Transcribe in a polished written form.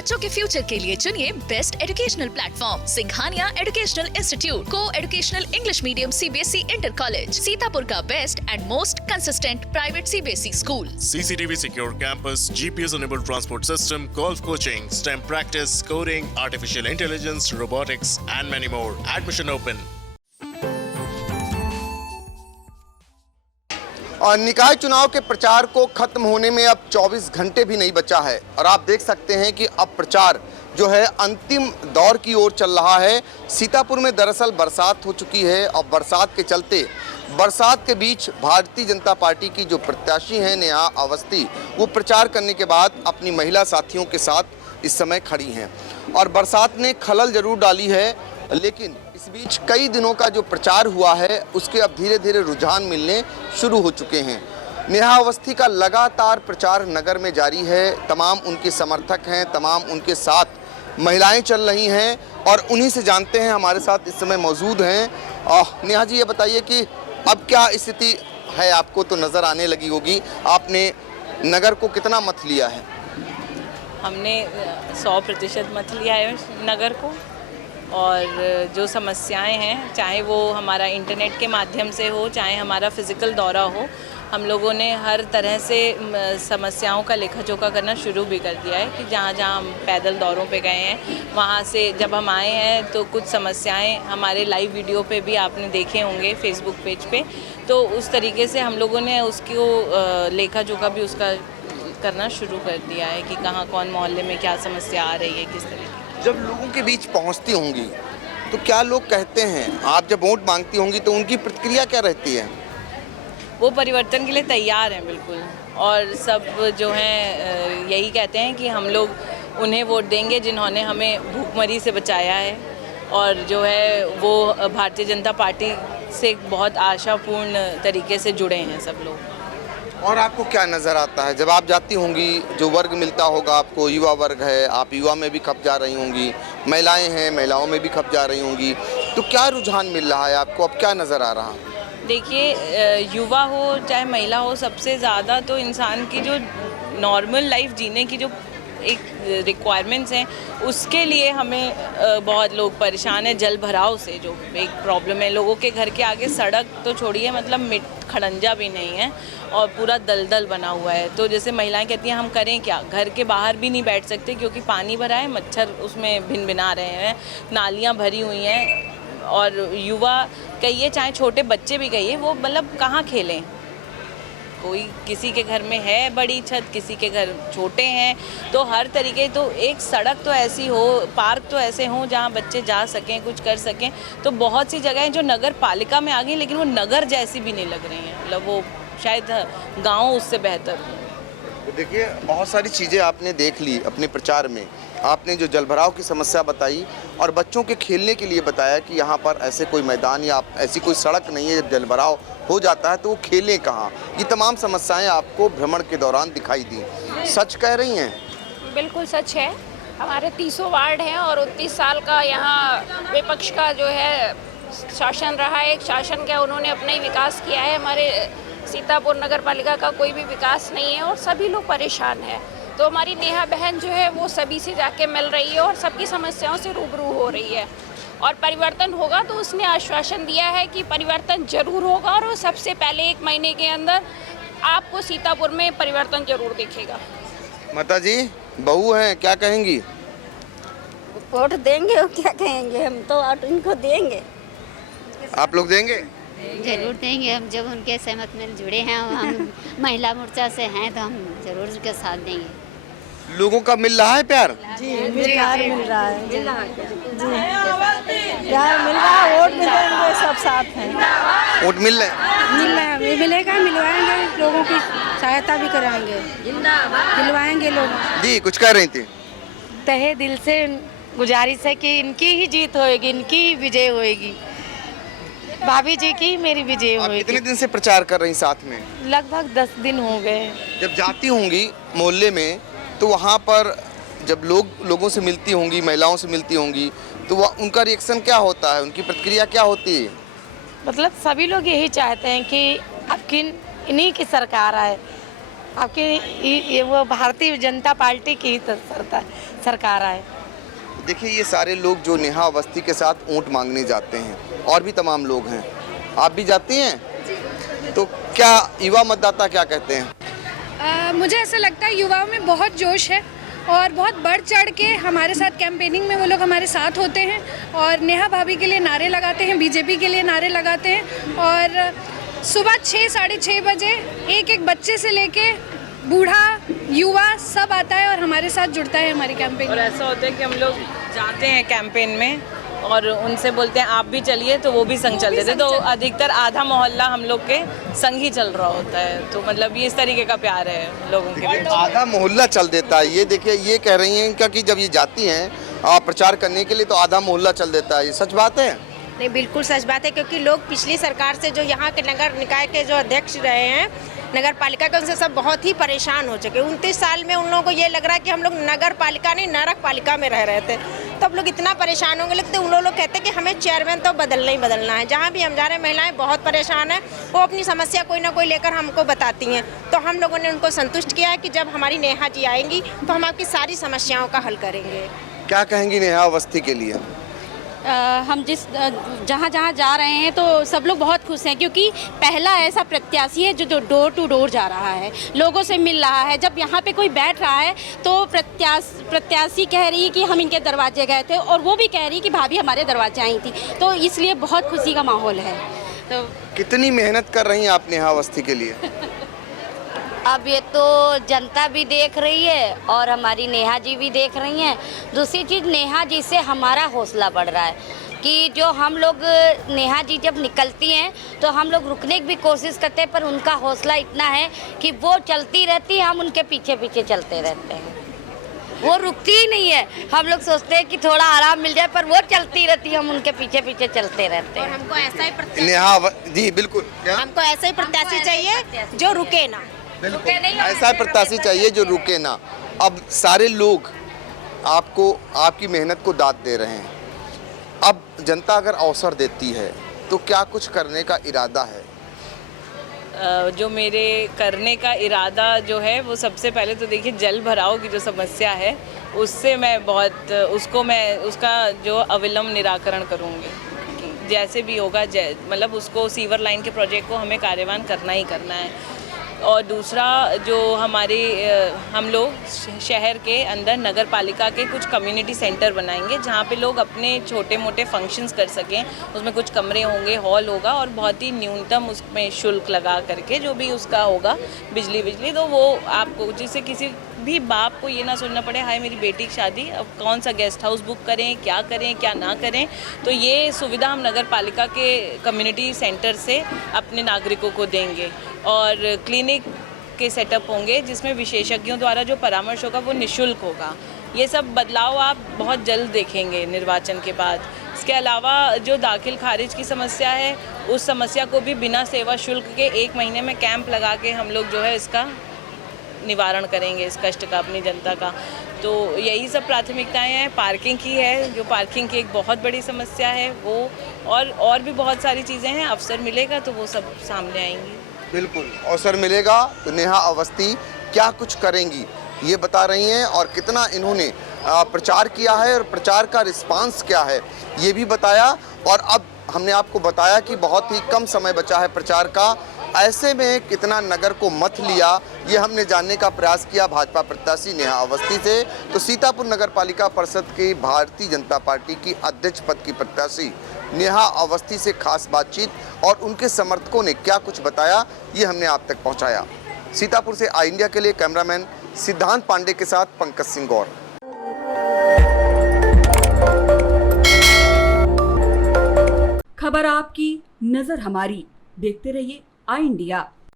बच्चों के फ्यूचर के लिए चुनिए best educational platform Singhania educational institute को educational English medium CBSE inter college, Sitapur का best and most consistent private CBSE school. CCTV secure campus, GPS enabled transport system, golf coaching, STEM practice, coding, artificial intelligence, robotics and many more. Admission open. और निकाय चुनाव के प्रचार को खत्म होने में अब 24 घंटे भी नहीं बचा है और आप देख सकते हैं कि अब प्रचार जो है अंतिम दौर की ओर चल रहा है। सीतापुर में दरअसल बरसात हो चुकी है और बरसात के चलते बरसात के बीच भारतीय जनता पार्टी की जो प्रत्याशी हैं नेहा अवस्थी, वो प्रचार करने के बाद अपनी महिला साथियों के साथ इस समय खड़ी हैं और बरसात ने खलल जरूर डाली है, लेकिन इस बीच कई दिनों का जो प्रचार हुआ है उसके अब धीरे धीरे रुझान मिलने शुरू हो चुके हैं। नेहा अवस्थी का लगातार प्रचार नगर में जारी है। तमाम उनके समर्थक हैं, तमाम उनके साथ महिलाएं चल रही हैं और उन्हीं से जानते हैं, हमारे साथ इस समय मौजूद हैं। नेहा जी, ये बताइए कि अब क्या स्थिति है? आपको तो नज़र आने लगी होगी, आपने नगर को कितना मत लिया है? हमने 100% मत लिया है नगर को, और जो समस्याएं हैं, चाहे वो हमारा इंटरनेट के माध्यम से हो, चाहे हमारा फिज़िकल दौरा हो, हम लोगों ने हर तरह से समस्याओं का लेखा जोखा करना शुरू भी कर दिया है कि जहाँ जहाँ हम पैदल दौरों पे गए हैं, वहाँ से जब हम आए हैं तो कुछ समस्याएं हमारे लाइव वीडियो पे भी आपने देखे होंगे फेसबुक पेज पे, तो उस तरीके से हम लोगों ने उसको लेखा जोखा भी उसका करना शुरू कर दिया है कि कहाँ कौन मोहल्ले में क्या समस्या आ रही है, किस तरह की। जब लोगों के बीच पहुंचती होंगी तो क्या लोग कहते हैं? आप जब वोट मांगती होंगी तो उनकी प्रतिक्रिया क्या रहती है? वो परिवर्तन के लिए तैयार हैं बिल्कुल, और सब जो हैं यही कहते हैं कि हम लोग उन्हें वोट देंगे जिन्होंने हमें भूखमरी से बचाया है, और जो है वो भारतीय जनता पार्टी से बहुत आशापूर्ण तरीके से जुड़े हैं सब लोग। और आपको क्या नज़र आता है जब आप जाती होंगी? जो वर्ग मिलता होगा आपको, युवा वर्ग है, आप युवा में भी खप जा रही होंगी, महिलाएं हैं, महिलाओं में भी खप जा रही होंगी, तो क्या रुझान मिल रहा है आपको? अब क्या नज़र आ रहा? देखिए, युवा हो चाहे महिला हो, सबसे ज़्यादा तो इंसान की जो नॉर्मल लाइफ जीने की जो एक रिक्वायरमेंट्स हैं, उसके लिए हमें बहुत लोग परेशान हैं। जल भराव से जो एक प्रॉब्लम है, लोगों के घर के आगे सड़क तो छोड़िए, मतलब खड़ंजा भी नहीं है और पूरा दलदल बना हुआ है। तो जैसे महिलाएं कहती हैं हम करें क्या, घर के बाहर भी नहीं बैठ सकते क्योंकि पानी भरा है, मच्छर उसमें भिनभिना रहे हैं, नालियाँ भरी हुई हैं, और युवा कहिए चाहे छोटे बच्चे भी कहिए, वो मतलब कहाँ खेलें? कोई किसी के घर में है बड़ी छत, किसी के घर छोटे हैं, तो हर तरीके, तो एक सड़क तो ऐसी हो, पार्क तो ऐसे हों जहाँ बच्चे जा सकें, कुछ कर सकें। तो बहुत सी जगह हैं जो नगर पालिका में आ गई, लेकिन वो नगर जैसी भी नहीं लग रही हैं, मतलब वो शायद गांव उससे बेहतर हो। तो देखिए, बहुत सारी चीज़ें आपने देख ली अपने प्रचार में। आपने जो जलभराव की समस्या बताई और बच्चों के खेलने के लिए बताया कि यहाँ पर ऐसे कोई मैदान या ऐसी कोई सड़क नहीं है, जब जलभराव हो जाता है तो वो खेलें कहाँ। ये तमाम समस्याएं आपको भ्रमण के दौरान दिखाई दी। सच कह रही हैं? बिल्कुल सच है। हमारे 30 वार्ड हैं और 29 साल का यहाँ विपक्ष का जो है शासन रहा है। एक शासन क्या, उन्होंने अपना ही विकास किया है। हमारे सीतापुर नगर पालिका का कोई भी विकास नहीं है और सभी लोग परेशान हैं। तो हमारी नेहा बहन जो है वो सभी से जाके मिल रही है और सबकी समस्याओं से रूबरू हो रही है, और परिवर्तन होगा तो उसने आश्वासन दिया है कि परिवर्तन जरूर होगा, और वो सबसे पहले 1 महीने के अंदर आपको सीतापुर में परिवर्तन जरूर दिखेगा। माता जी, बहू हैं, क्या कहेंगी? वोट देंगे और क्या कहेंगे, हम तो वोट इनको देंगे। आप लोग देंगे? जरूर देंगे। हम जब उनके सहमत में जुड़े हैं, हम महिला मोर्चा से हैं, तो हम जरूर उनके साथ देंगे। लोगों का मिल रहा है प्यार? जी, मिल रहा है, मिल रहा है, जी प्यार मिल रहा है। वोट मिलेंगे, सब साथ हैं। वोट मिल रहे हैं? मिल रहा है, मिलेगा, मिलवाएंगे, लोगों की सहायता भी कराएंगे, दिलवाएंगे लोग। जी, कुछ कह रही थी? तहे दिल से गुजारिश है कि इनकी ही जीत होएगी, इनकी ही विजय होएगी, भाभी जी की मेरी विजय आप होएगी। कितने दिन से प्रचार कर रही साथ में? लगभग 10 दिन हो गए। जब जाती होंगी मोहल्ले में तो वहाँ पर जब लोगों से मिलती होंगी, महिलाओं से मिलती होंगी, तो वह उनका रिएक्शन क्या होता है, उनकी प्रतिक्रिया क्या होती है? मतलब सभी लोग यही चाहते हैं कि अब इन्हीं की सरकार आए, आपकी ये वो भारतीय जनता पार्टी की ही तो सरकार आए। देखिए ये सारे लोग जो नेहा अवस्थी के साथ वोट मांगने जाते हैं और भी तमाम लोग हैं, आप भी जाती हैं, तो क्या युवा मतदाता क्या कहते हैं? मुझे ऐसा लगता है युवाओं में बहुत जोश है और बहुत बढ़ चढ़ के हमारे साथ कैंपेनिंग में वो लोग हमारे साथ होते हैं और नेहा भाभी के लिए नारे लगाते हैं, बीजेपी के लिए नारे लगाते हैं। और सुबह 6 साढ़े 6 बजे एक बच्चे से लेके बूढ़ा युवा सब आता है और हमारे साथ जुड़ता है हमारी कैंपेन। और ऐसा होता है कि हम लोग जाते हैं कैंपेन में और उनसे बोलते हैं आप भी चलिए, तो वो भी संग चल देते, तो अधिकतर आधा मोहल्ला हम लोग के संग ही चल रहा होता है। तो मतलब ये इस तरीके का प्यार है लोगों के बीच। आधा मोहल्ला चल देता है, ये देखिए ये कह रही हैं कि जब ये जाती हैं प्रचार करने के लिए तो आधा मोहल्ला चल देता है, ये सच बात है? नहीं, बिल्कुल सच बात है, क्योंकि लोग पिछली सरकार से जो यहाँ के नगर निकाय के जो अध्यक्ष रहे हैं नगर पालिका के, उनसे सब बहुत ही परेशान हो चुके। 29 साल में उन लोगों को ये लग रहा है कि हम लोग नगर पालिका नहीं नरक पालिका में रह रहे थे, तो अब लोग इतना परेशान होंगे। लगते उन लोग कहते हैं कि हमें चेयरमैन तो बदलना ही बदलना है। जहाँ भी हम जा रहे हैं महिलाएं बहुत परेशान हैं, वो अपनी समस्या कोई ना कोई लेकर हमको बताती हैं, तो हम लोगों ने उनको संतुष्ट किया है कि जब हमारी नेहा जी आएंगी तो हम आपकी सारी समस्याओं का हल करेंगे। क्या कहेंगी नेहा अवस्थी के लिए? हम जहाँ जा रहे हैं तो सब लोग बहुत खुश हैं, क्योंकि पहला ऐसा प्रत्याशी है जो डोर टू डोर जा रहा है, लोगों से मिल रहा है। जब यहाँ पे कोई बैठ रहा है तो प्रत्याशी कह रही है कि हम इनके दरवाजे गए थे और वो भी कह रही है कि भाभी हमारे दरवाजे आई थी, तो इसलिए बहुत खुशी का माहौल है। तो कितनी मेहनत कर रही हैं आप नेहा अवस्थी के लिए? अब ये तो जनता भी देख रही है और हमारी नेहा जी भी देख रही हैं। दूसरी चीज़, नेहा जी से हमारा हौसला बढ़ रहा है कि जो हम लोग नेहा जी जब निकलती हैं तो हम लोग रुकने की भी कोशिश करते हैं, पर उनका हौसला इतना है कि वो चलती रहती है, हम उनके पीछे पीछे चलते रहते हैं, वो रुकती ही नहीं है। हम लोग सोचते हैं कि थोड़ा आराम मिल जाए, पर वो चलती रहती है, हम उनके पीछे पीछे चलते रहते हैं। और हमको ऐसा ही नेहा जी बिल्कुल, हमको ऐसा ही प्रत्याशी चाहिए जो रुके ना। ऐसा प्रत्याशी चाहिए जो रुके ना। अब सारे लोग आपको आपकी मेहनत को दाद दे रहे हैं, अब जनता अगर अवसर देती है तो क्या कुछ करने का इरादा है? जो मेरे करने का इरादा जो है वो सबसे पहले तो देखिए जल भराव की जो समस्या है उससे मैं उसका जो अविलंब निराकरण करूँगी। जैसे भी होगा, मतलब उसको सीवर लाइन के प्रोजेक्ट को हमें कार्यवान करना ही करना है। और दूसरा जो हम लोग शहर के अंदर नगर पालिका के कुछ कम्युनिटी सेंटर बनाएंगे जहाँ पे लोग अपने छोटे मोटे फंक्शंस कर सकें। उसमें कुछ कमरे होंगे, हॉल होगा और बहुत ही न्यूनतम उसमें शुल्क लगा करके जो भी उसका होगा बिजली तो वो आपको, जिससे किसी भी बाप को ये ना सुनना पड़े हाय मेरी बेटी की शादी, अब कौन सा गेस्ट हाउस बुक करें, क्या ना करें। तो ये सुविधा हम नगर पालिका के कम्युनिटी सेंटर से अपने नागरिकों को देंगे। और क्लिनिक के सेटअप होंगे जिसमें विशेषज्ञों द्वारा जो परामर्श होगा वो निःशुल्क होगा। ये सब बदलाव आप बहुत जल्द देखेंगे निर्वाचन के बाद। इसके अलावा जो दाखिल खारिज की समस्या है उस समस्या को भी बिना सेवा शुल्क के 1 महीने में कैंप लगा के हम लोग जो है इसका निवारण करेंगे, इस कष्ट का अपनी जनता का। तो यही सब प्राथमिकताएं हैं। पार्किंग की है, जो पार्किंग की एक बहुत बड़ी समस्या है वो, और भी बहुत सारी चीज़ें हैं। अवसर मिलेगा तो वो सब सामने आएंगी। बिल्कुल, अवसर मिलेगा तो नेहा अवस्थी क्या कुछ करेंगी ये बता रही हैं, और कितना इन्होंने प्रचार किया है और प्रचार का रिस्पांस क्या है ये भी बताया। और अब हमने आपको बताया कि बहुत ही कम समय बचा है प्रचार का, ऐसे में कितना नगर को मथ लिया ये हमने जानने का प्रयास किया भाजपा प्रत्याशी नेहा अवस्थी से। तो सीतापुर नगर पालिका परिषद की भारतीय जनता पार्टी की अध्यक्ष पद की प्रत्याशी नेहा अवस्थी से खास बातचीत और उनके समर्थकों ने क्या कुछ बताया ये हमने आप तक पहुंचाया। सीतापुर से आई इंडिया के लिए कैमरामैन सिद्धांत पांडे के साथ पंकज सिंह गौर। खबर आपकी, नजर हमारी। देखते रहिए आई इंडिया।